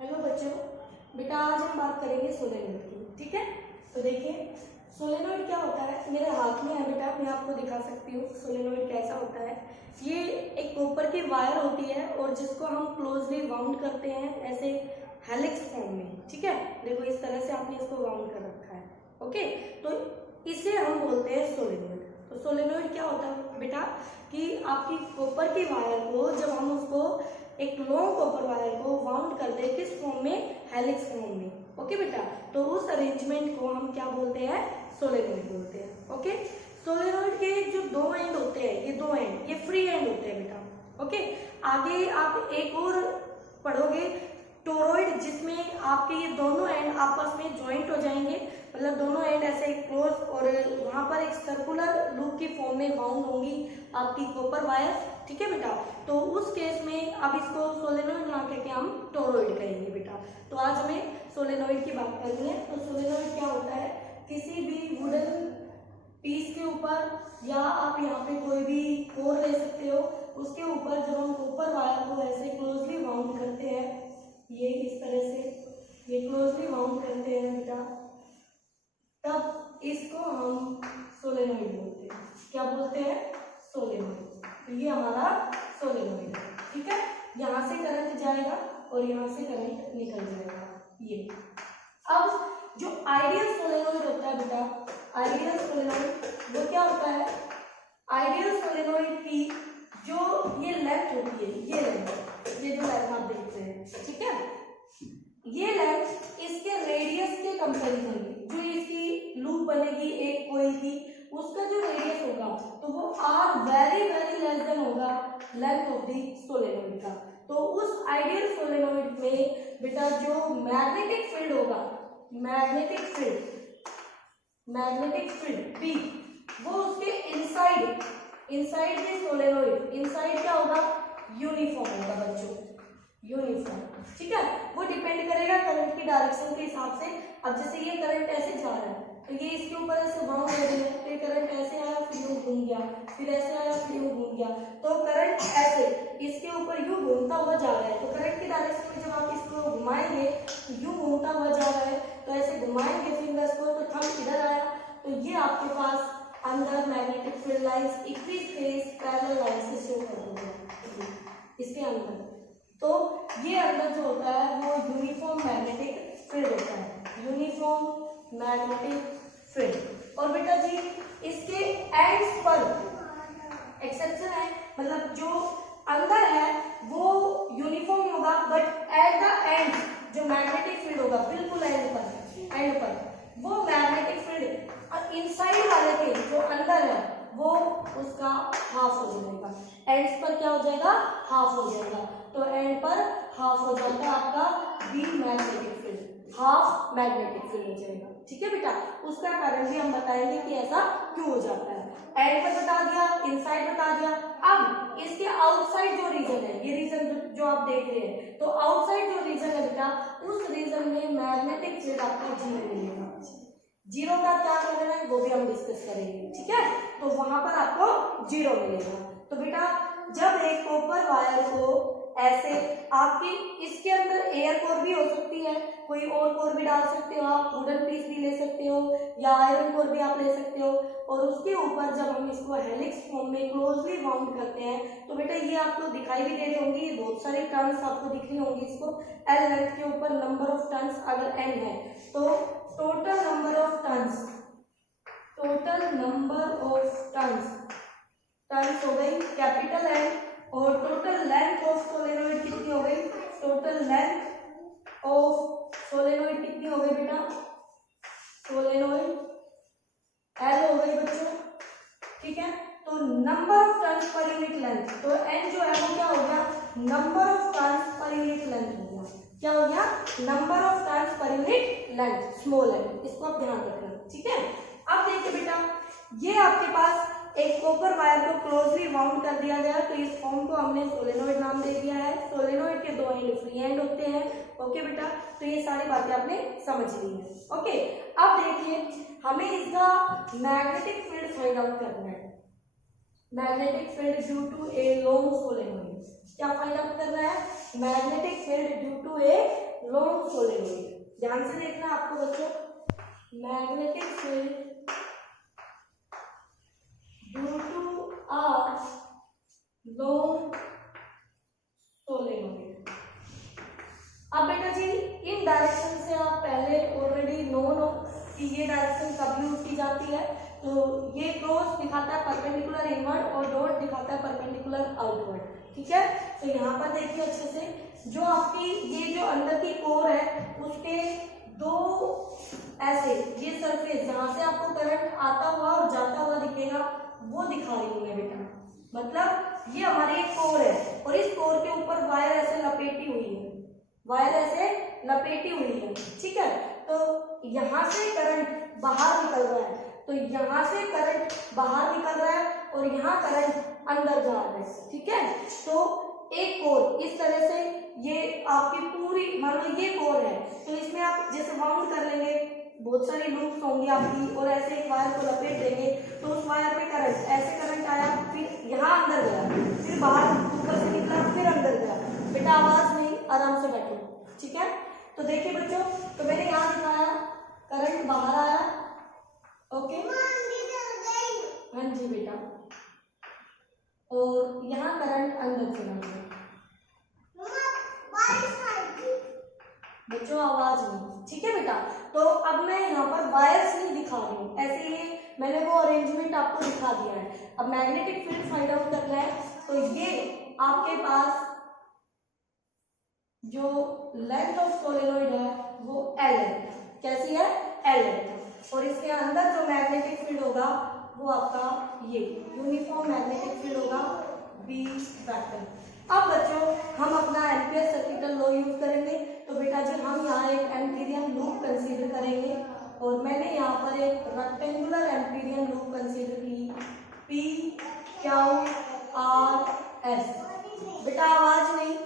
Hello बच्चों, बेटा आज हम बात करेंगे सोलेनोइड की। ठीक है, तो देखिए सोलेनोइड क्या होता है। मेरे हाथ में है बेटा, मैं आपको दिखा सकती हूँ सोलेनोइड कैसा होता है। ये एक कॉपर की वायर होती है और जिसको हम क्लोजली वाउंड करते हैं ऐसे हेलिक्स फॉर्म में। ठीक है, देखो इस तरह से आपने इसको वाउंड कर रखा है। ओके, तो इसे हम बोलते हैं सोलेनोइड। तो सोलेनोइड क्या होता है बेटा कि आपकी कॉपर की वायर को जब हम उसको एक लॉन्ग कॉपर वायर को वाउंड कर दे किस फॉर्म में, हेलिक्स फॉर्म में। ओके बेटा, तो उस अरेंजमेंट को हम क्या बोलते हैं, सोलेनोइड बोलते हैं। ओके, सोलेनोइड के जो दो एंड होते हैं, ये दो एंड ये फ्री एंड होते हैं बेटा। ओके, आगे आप एक और पढ़ोगे टोरॉइड, जिसमें आपके ये दोनों एंड आपस में ज्वाइंट हो जाएंगे, मतलब दोनों एंड ऐसे क्लोज और वहां पर एक सर्कुलर लूप की फॉर्म में बाउंड होंगी आपकी कॉपर वायर। ठीक है बेटा, तो उस केस में अब इसको सोलेनोइड ना कहकर हम टोरॉइड कहेंगे बेटा। तो आज हमें सोलेनोइड की बात करनी है। तो सोलेनोइड क्या होता है, किसी भी वुडन पीस के ऊपर या आप यहाँ पे कोई भी कोर ले सकते हो, उसके ऊपर जब हम कॉपर वायर को ऐसे क्लोजली बाउंड करते हैं, ये इस तरह से ये क्लोजली बाउंड करते हैं बेटा, तब इसको हम सोलेनोइड बोलते हैं। क्या बोलते हैं, सोलेनोइड। तो ये हमारा सोलेनोइड है। ठीक है, यहाँ से करंट जाएगा और यहाँ से करंट निकल जाएगा। ये अब जो आइडियल सोलेनोइड होता है बेटा, आइडियल सोलेनोइड वो क्या होता है, आइडियल सोलेनोइड की जो ये लेंथ होती है, ये लेंथ, ये जो लेंथ आप देखते हैं, ठीक है, ये लेंथ इसके रेडियस के कंपैरिजन में जो इसकी लूप बनेगी एक कोइल की, उसका जो रेडियस होगा तो वो are very very less than होगा लेंथ ऑफ दी सोलेनोइड का। तो उस आइडियल सोलेनोइड में बेटा जो मैग्नेटिक फील्ड होगा, मैग्नेटिक फील्ड पी, वो उसके इनसाइड द सोलेनोइड, इनसाइड क्या होगा, यूनिफॉर्म होगा बच्चों, यूनिफॉर्म। ठीक है, वो डिपेंड करेगा करंट की डायरेक्शन के हिसाब से। अब जैसे ये करंट ऐसे जा रहा है तो ये इसके ऊपर ऐसे बाउंड हो रही है, फिर करंट ऐसे आया फिर यूं घूम गया, फिर ऐसे आया फिर यूं घूम गया, तो करंट ऐसे इसके ऊपर यूं घूमता हुआ जा रहा है। तो करंट की डायरेक्शन में जब आप इसको घुमाएंगे तो यूं घूमता हुआ जा रहा है, तो ऐसे घुमाएंगे फिंगर्स को तो थंब इधर आया, तो ये आपके पास अंदर magnetic field lines equi phase parallel line से शो कर देंगे इसके अंदर। तो ये अंदर जो होता है वो यूनिफॉर्म मैग्नेटिक फील्ड होता है, यूनिफॉर्म मैग्नेटिक फील्ड। और बेटा जी इसके एंड्स पर एक्सेप्शन है, मतलब जो अंदर है वो यूनिफॉर्म होगा, बट एट द एंड जो मैग्नेटिक फील्ड होगा बिल्कुल एंड पर वो मैग्नेटिक फील्ड इनसाइड वाले के जो अंदर है वो उसका हाफ हो जाएगा, एंड्स पर क्या हो जाएगा, हाफ हो जाएगा। तो एंड पर हाफ हो जाता है आपका B magnetic field, half magnetic field हो जाएगा। ठीक है बेटा, उसका कारण भी हम बताएंगे कि ऐसा क्यों हो जाता है। एंड पर बता दिया, इनसाइड बता दिया। अब इसके आउटसाइड जो रीजन है, ये रीजन जो आप देख रहे हैं, तो आउटसाइड जो रीजन है बेटा, उस रीजन में मैग्नेटिक फील्ड आपका जीरो मिलेगा। जीरो का क्या करना है वो भी हम डिस्कस करेंगे। ठीक है, तो वहां पर आपको जीरो मिलेगा। तो बेटा जब एक कॉपर वायर को ऐसे आपकी इसके अंदर एयर कोर भी हो सकती है, कोई और कोर भी डाल सकते हो आप, वुडन पीस भी ले सकते हो या आयरन कोर भी आप ले सकते हो, और उसके ऊपर जब हम इसको हेलिक्स फॉर्म में क्लोजली बाउंड करते हैं तो बेटा ये आपको दिखाई भी दे रही होंगी, बहुत सारी टर्न्स आपको दिख रही होंगी। इसको एल लेंथ के ऊपर नंबर ऑफ टर्न्स अगर एन है तो टोटल नंबर ऑफ टर्न्स हो गई कैपिटल एन, और टोटल लेंथ ऑफ सोलेनोइड कितनी हो गई, टोटल लेंथ ऑफ सोलेनोइड कितनी हो गई बेटा, सोलेनोइड एल हो गई बच्चों। ठीक है, तो number of turns per unit length, तो एन जो है वो क्या हो गया, number of turns per unit length हो गया। क्या हो गया, number of turns per unit length, small n, इसको आप ध्यान रखना। ठीक है, अब देखिए बेटा ये आपके पास एक कॉपर वायर को क्लोजली बाउंड कर दिया गया, तो इस फॉर्म को हमने सोलेनोइड नाम दे दिया है। सोलेनोइड के दो एंड फ्री एंड होते हैं। ओके बेटा, तो ये सारी बातें आपने समझ ली है। ओके, अब देखिए हमें इसका मैग्नेटिक फील्ड फाइंड आउट करना है। Magnetic field due to a long solenoid, क्या फाइंड आउट करना है, magnetic field due to a long solenoid. ध्यान से देखना आपको बच्चों, magnetic field due to a long solenoid. अब बेटा जी इन डायरेक्शन से आप पहले ऑलरेडी नोन हो कि ये डायरेक्शन कब यूज की जाती है। तो ये क्रॉस दिखाता है परपेंडिकुलर इनवर्ड और डॉट दिखाता है परपेंडिकुलर आउटवर्ड। ठीक है, तो यहाँ पर देखिए अच्छे से, जो आपकी ये जो अंदर की कोर है उसके दो ऐसे ये सरफेस जहां से आपको करंट आता हुआ और जाता हुआ दिखेगा वो दिखा रही हूँ मैं बेटा। मतलब ये हमारी एक कोर है और इस कोर के ऊपर वायर ऐसे लपेटी हुई है, वायर ऐसे लपेटी हुई है। ठीक है, तो यहाँ से करंट बाहर निकल रहा है, तो यहाँ से करंट बाहर निकल रहा है और यहाँ करंट अंदर जा रहा है। ठीक है, तो एक कोर इस तरह से, ये आपकी पूरी मान लो ये कोर है, तो इसमें आप जैसे वाउंड कर लेंगे, बहुत सारी लूप्स होंगी आपकी और ऐसे एक वायर को लपेट देंगे तो उस वायर पे करंट ऐसे करंट आया, फिर यहाँ अंदर गया, फिर बाहर ऊपर से निकला, फिर अंदर गया। बेटा आवाज नहीं, आराम से बैठो। ठीक है, तो देखिए बच्चों, तो मैंने यहाँ दिखाया करंट बाहर आया। ओके हाँ जी बेटा, और यहाँ करंट अंदर चला गया। बच्चों आवाज नहीं। ठीक है बेटा, तो अब मैं यहाँ पर वायर्स नहीं दिखा रही हूँ, ऐसे ही मैंने वो अरेंजमेंट आपको दिखा दिया है। अब मैग्नेटिक फील्ड फाइंड आउट करना है, तो ये आपके पास जो लेंथ ऑफ सोलेनोइड है वो L है। कैसी है? L है। और इसके अंदर जो मैग्नेटिक फील्ड होगा वो आपका ये यूनिफॉर्म मैग्नेटिक फील्ड होगा B वेक्टर। अब बच्चों हम अपना एम्पियर सर्किटल लॉ यूज करेंगे। तो बेटा जी हम यहाँ एक एम्पीरियन लूप कंसीडर करेंगे और मैंने यहाँ पर एक रेक्टेंगुलर एम्पीरियन लूप कंसीडर की P Q R S। बेटा आवाज नहीं,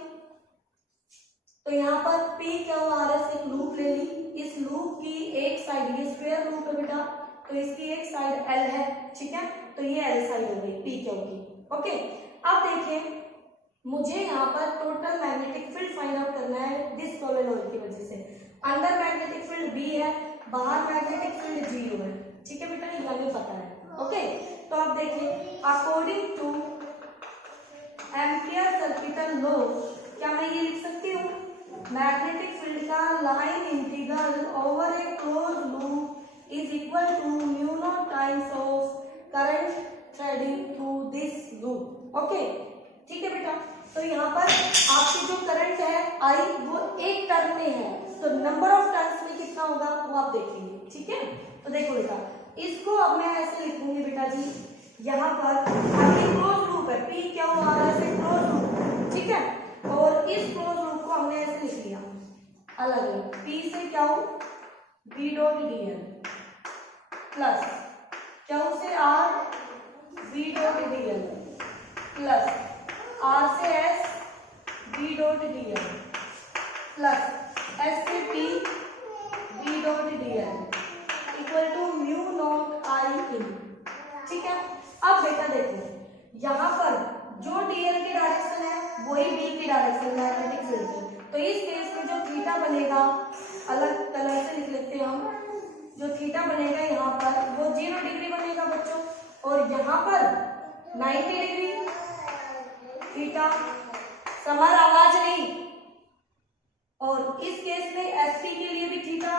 तो यहाँ पर P Q R S एक लूप ले ली। इस लूप की एक साइड, ये स्क्वायर लूप है बेटा, तो इसकी एक साइड L है। ठीक है, तो ये L साइड हो गई P Q की। ओके, अब देखिए मुझे यहाँ पर total magnetic field find out करना है दिस सोलेनोइड की वजह से। अंदर मैग्नेटिक फील्ड B है, बाहर मैग्नेटिक फील्ड 0 है। ठीक है बेटा, ये हमें पता है। ओके, तो आप देखिए according to Ampere circuital law क्या मैं ये लिख सकती हूँ, मैग्नेटिक फील्ड का line integral over a close loop is equal to mu naught times of current threading through this loop. Okay, ठीक है बेटा, तो यहाँ पर आपकी जो करंट है आई वो एक टर्न में है, तो नंबर ऑफ टर्न्स में कितना होगा वो आप देखेंगे। ठीक है, तो देखो बेटा इसको अब मैं ऐसे लिखूंगी बेटा जी, यहाँ पर क्लोज लूप है P Q R S एक क्लोज लूप। ठीक है, और इस क्लोज लूप को हमने ऐसे लिख लिया अलग अलग, P से Q B dot dl plus Q से R B dot dl plus R से S B dot dl plus S से P B dot dl equal to mu naught I in. ठीक है, अब बेटा देखो यहाँ पर जो dl की डायरेक्शन है वही b की डायरेक्शन मैग्नेटिक फील्ड की, तो इस केस में जो थीटा बनेगा, अलग कलर से लिख लेते हैं हम, जो थीटा बनेगा यहाँ पर वो 0 डिग्री बनेगा बच्चों, और यहाँ पर 90 डिग्री थीटा। समर आवाज नहीं, और इस केस में एसपी के लिए भी थीटा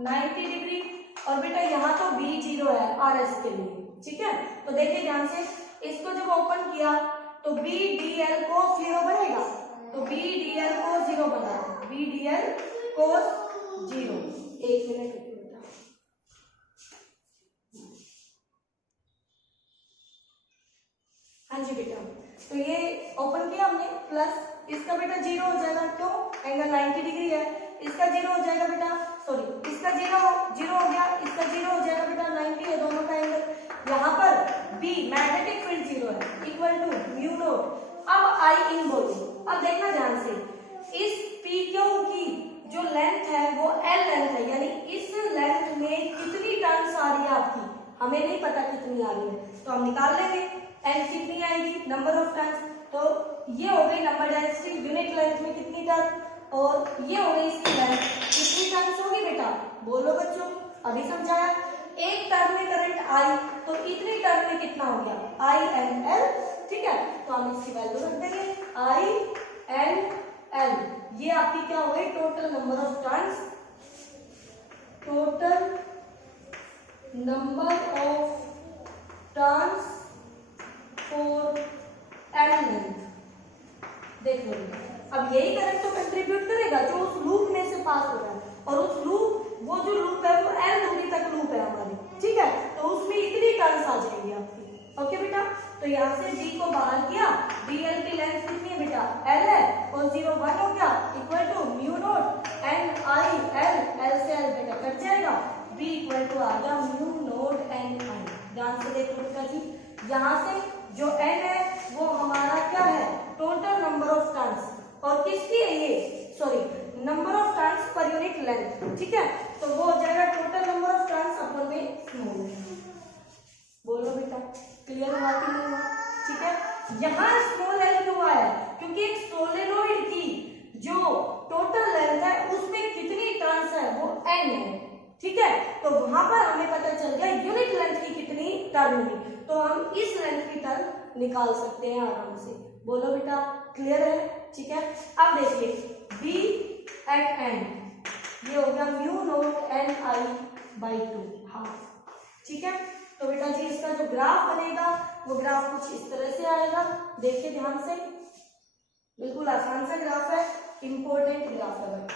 90 डिग्री, और बेटा यहाँ तो b 0 है RS के लिए। ठीक है, तो देखिए ध्यान से, इसको जब ओपन किया तो B dl cos 0 बनेगा, तो B dl cos 0 बना, B dl cos 0। एक मिनट रुकिए बेटा, हाँ जी बेटा, तो ये ओपन किया हमने, प्लस इसका बेटा 0 हो जाएगा, तो एंगल 90 डिग्री है, इसका 0 हो जाएगा बेटा, सॉरी इसका 0 हो गया, इसका 0 हो जाएगा बेटा, 90 है दोनों का एंगल। यहाँ पर B मैग्नेटिक फील्ड 0 है इक्वल टू म्यू नॉट। अब I इन बोलो, अब देखना ध्यान से, इस PQ की जो लेंथ है वो L लेंथ है, यानी इस लेंथ में कितनी टर्न्स आ रही है आपकी, हमें नहीं पता कितनी आ रही है, तो हम निकाल लेंगे L कितनी आएगी, नंबर ऑफ टर्न्स। तो ये हो गई नंबर डेंसिटी, यूनिट लेंथ में कितनी टर्न, और ये हो गई इसकी लेंथ। कितनी टर्न्स होगी बेटा, बोलो बच्चों, अभी समझाया। एक टर्न में करंट आई, तो इतनी टर्न में कितना हो गया, आई एन एल, ठीक है। तो हम इसकी वैल्यू रख देंगे आई एन एल। ये आपकी क्या हो गई, total number of turns, total number of turns for n length. देख लो, अब यही करंट तो कंट्रीब्यूट करेगा जो उस लूप में से पास हो रहा है, और उस लूप, वो जो लूप है वो एन दूरी तक लूप है हमारी, ठीक है। तो उसमें इतनी टर्न्स आ जाएंगी आपकी, ओके बेटा। तो यहाँ से बी को बाहर किया, बी एल की लेंथ कितनी है बेटा, एल है, और 0 1 हो गया, equal to mu naught n I l, l से एल बेटा कट जाएगा, बी इक्वल टू आ गया म्यू नोट एन आई। ध्यान से देखो बेटा जी, यहाँ से जो एन है वो हमारा क्या है, टोटल नंबर ऑफ टर्न्स, और किसकी है ये, sorry, number of turns per unit length, ठीक है। तो वो हो जाएगा टोटल नंबर ऑफ टर्न्स अपन में स्मॉल। बोलो बेटा, क्लियर हुआ कि नहीं हुआ, ठीक है। यहाँ स्मॉल एल क्यों आया, क्योंकि एक सोलेनोइड की जो टोटल लेंथ है उसमें कितनी टर्न्स है, वो एन है, ठीक है। तो वहां पर हमें पता चल गया यूनिट लेंथ की कितनी टर्न हुई, तो हम इस लेंथ की टर्न निकाल सकते हैं आराम से। बोलो बेटा, क्लियर है, ठीक है। अब देखिए बी एट एन, ये हो गया mu naught n I by 2 half, ठीक है। तो बेटा जी इसका जो ग्राफ बनेगा वो ग्राफ कुछ इस तरह से आएगा, देखिए ध्यान से, बिल्कुल आसान सा ग्राफ है, इंपॉर्टेंट ग्राफ है।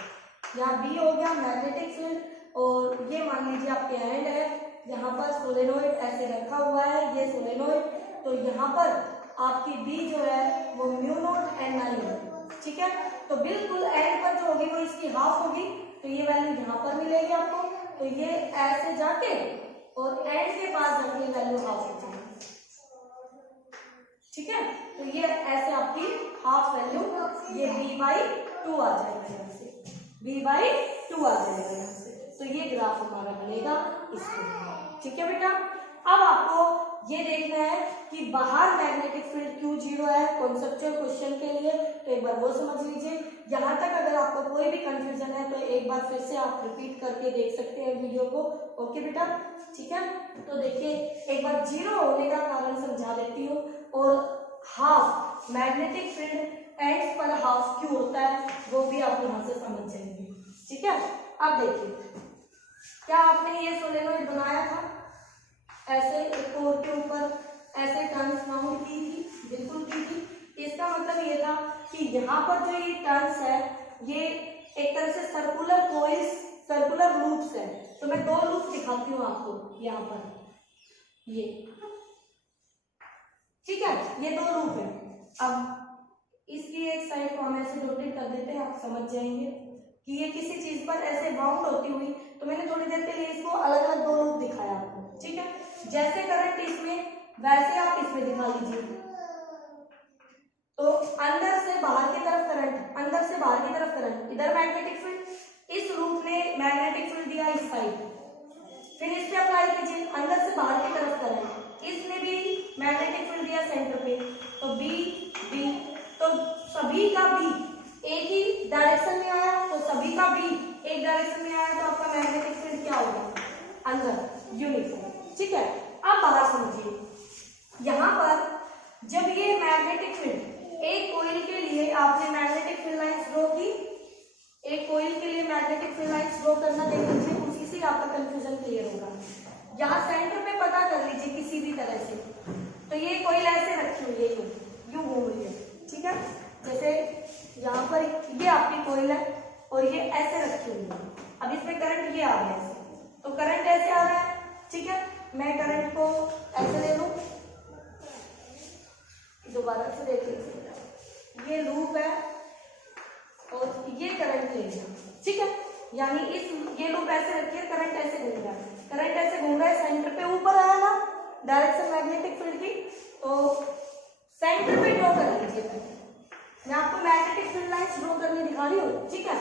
यहाँ बी हो गया मैग्नेटिक फील्ड, और ये मान लीजिए आपके एंड है, यहाँ पर सोलेनोइड ऐसे रखा हुआ है, ये सोलेनोइड, तो यहाँ पर आपकी बी जो है वो म्यू नोट एन आई है, ठीक है। तो बिल्कुल एंड पर जो होगी वो इसकी हाफ होगी, तो ये वैल्यू यहाँ पर मिलेगी आपको, तो ये ऐसे जाके और एंड के पास जाके वैल्यू हाफ हो जाएगी, ठीक है। तो ये ऐसे आपकी हाफ वैल्यू, ये b बाई 2 आ जाएगा, यहाँ से b बाई 2 आ जाएगा यहाँ से। तो ये ग्राफ हमारा बनेगा इसको, ठीक है बेटा। अब आपको ये देखना है कि बाहर मैग्नेटिक फील्ड क्यों 0 है, कॉन्सेप्चुअल क्वेश्चन के लिए, तो एक बार वो समझ लीजिए। यहाँ तक अगर आपको कोई भी कंफ्यूजन है तो एक बार फिर से आप रिपीट करके देख सकते हैं वीडियो को, ओके बेटा, ठीक है। तो देखिए एक बार 0 होने का कारण समझा देती हूँ, और हाफ मैग्नेटिक फील्ड एंड्स पर हाफ क्यों होता है वो भी आप यहाँ से समझ जाएंगे, ठीक है। अब देखिए, क्या आपने ये सोलेनोइड बनाया था, ऐसे एक कोर के ऊपर ऐसे टर्न्स माउंट की थी, बिल्कुल की थी। इसका मतलब ये था कि यहाँ पर जो ये टर्न्स है ये एक तरह से सर्कुलर कोइल्स, सर्कुलर लूप्स है। तो मैं 2 लूप दिखाती हूँ आपको यहाँ पर, ये ठीक है, ये 2 लूप है। अब इसकी एक साइड को हम ऐसे रोटेट कर देते हैं, आप समझ जाएंगे कि ये किसी चीज पर ऐसे बाउंड होती हुई। तो मैंने थोड़ी देर के लिए इसको अलग अलग 2 लूप दिखाया आपको, ठीक है। जैसे करंट इसमें वैसे आप इसमें दिखा लीजिए। तो अंदर से बाहर की तरफ करंट, अंदर से बाहर की तरफ करंट, इधर मैग्नेटिक फील्ड, इस लूप ने मैग्नेटिक फील्ड दिया इस साइड, फिर इस पे अप्लाई कीजिए, अंदर से बाहर की तरफ करंट, इसने भी मैग्नेटिक फील्ड दिया सेंटर पे, तो बी बी, तो सभी का बी एक ही डायरेक्शन में आया, तो सभी का बी एक डायरेक्शन में आया, तो आपका मैग्नेटिक फील्ड क्या होगा, अंदर यूनिफॉर्म, ठीक है। अब बाहर समझिए, यहाँ पर जब ये मैग्नेटिक फील्ड, एक कोइल के लिए आपने मैग्नेटिक फील्ड लाइंस ड्रॉ की, एक कोइल के लिए मैग्नेटिक फील्ड लाइंस ड्रॉ करना देख लीजिए, उसी से आपका कंफ्यूजन क्लियर होगा। यहाँ सेंटर पे पता कर लीजिए किसी भी तरह से, तो ये कोइल ऐसे रखी हुई है, यूं घूम रही है, ठीक है। जैसे यहाँ पर ये आपकी कोइल है और ये ऐसे रखी हुई है, अब इसमें करंट ये आ गया ऐसे, तो करंट ऐसे आ रहा है, ठीक है। मैं करंट को ऐसे ले लूं, दोबारा से देख लीजिए, ये लूप है और ये करंट ले लिया, ठीक है। यानी इस ये लूप ऐसे रखिए, करंट ऐसे घूम रहा है, करंट ऐसे घूम रहा है, सेंटर पे ऊपर आया ना डायरेक्शन मैग्नेटिक फील्ड की, तो सेंटर पे ड्रॉ कर लीजिए। मैं आपको मैग्नेटिक फील्ड लाइंस ड्रॉ करने दिखा रही हूँ, ठीक है।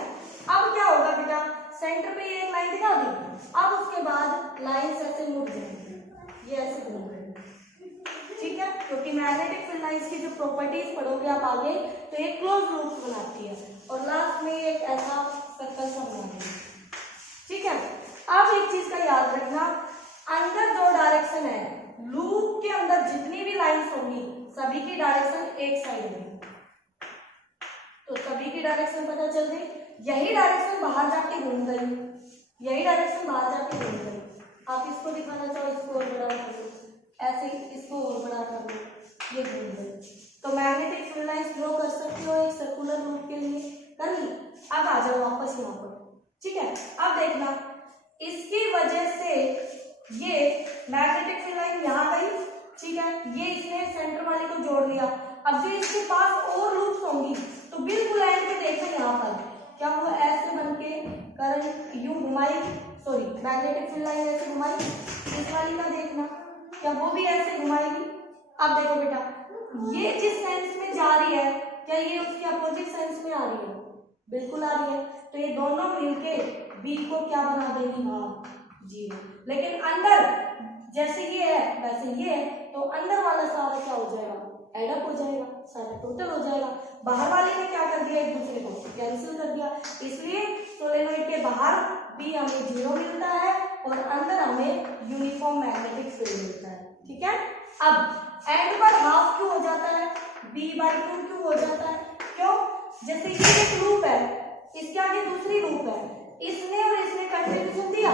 अब क्या होगा बेटा, सेंटर पे ये एक लाइन दिखा दी, अब उसके बाद लाइंस ऐसे मुड़ जाएंगी, ये ऐसे घूम रहे हैं, ठीक है। क्योंकि मैग्नेटिक फील्ड लाइंस की जो प्रॉपर्टीज पढ़ोगे आप आगे, तो एक क्लोज लूप बनाती है, और लास्ट में एक वैसा बना देंगे। ठीक है, अब एक चीज का याद रखना, अंदर जो डायरेक्शन है, लूप के अंदर जितनी भी लाइंस होंगी सभी की डायरेक्शन एक साइड में, तो सभी की डायरेक्शन पता चल गई। यही डायरेक्शन बाहर जाके घूम गई, यही डायरेक्शन बाहर जाके घूम गई। आप इसको दिखाना चाहो, इसको और बड़ा कर लो, ऐसे ही इसको और बड़ा कर लो, ये घूम गई। तो मैग्नेटिक फील्ड लाइंस ड्रॉ कर सकते हो एक सर्कुलर लूप के लिए, कर ली। अब आ जाओ वापस यहाँ पर। ठीक है, अब देखना, इसकी वजह से ये मैग्नेटिक फील्ड लाइन यहाँ गई। ठीक है, ये इसने सेंटर वाले को जोड़ दिया। अब जो इसके पास और लूप्स होंगी तो बिल्कुल एंड पे देखो यहाँ पर क्या वो ऐसे बन के करंट यूं घुमाई, सॉरी मैग्नेटिक फील्ड लाइन ऐसे घुमाई। इस वाली का देखना क्या वो भी ऐसे घुमाएगी। अब देखो बेटा, ये जिस सेंस में जा रही है क्या ये उसके अपोजिट सेंस में आ रही है? बिल्कुल आ रही है। तो ये दोनों मिलके बी को क्या बना देगी? भाग, जीरो। लेकिन अंदर जैसे ये है वैसे ये है, तो अंदर वाला सारा क्या हो जाएगा? एडअप हो जाएगा, सारा टोटल हो जाएगा। बाहर वाले ने क्या कर दिया? एक दूसरे को कैंसिल कर दिया। इसलिए सोलेनोइड के बाहर बी हमें जीरो मिलता है और अंदर हमें यूनिफॉर्म मैग्नेटिक फील्ड मिलता है। ठीक है, अब एंड पर हाफ क्यों हो जाता है? b/2 क्यों हो जाता है? क्यों? जैसे ये एक लूप है, इसके आगे दूसरी लूप है, इसने और इसने कंट्रीब्यूशन दिया,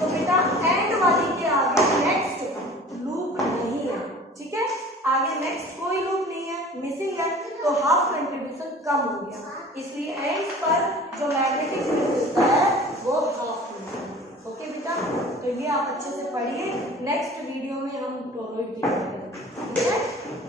तो बेटा एंड वाली के आगे नेक्स्ट लूप नहीं है। ठीक है, आगे नेक्स्ट कोई लूप नहीं है, मिसिंग है, तो हाफ कंट्रीब्यूशन कम हो गया। इसलिए एंड पर जो मैग्नेटिक फील्ड होता है वो हाफ होता है। ओके बेटा, तो ये आप अच्छे से पढ़िए। नेक्स्ट वीडियो में हम टोरॉइड की बात करेंगे। ठीक है।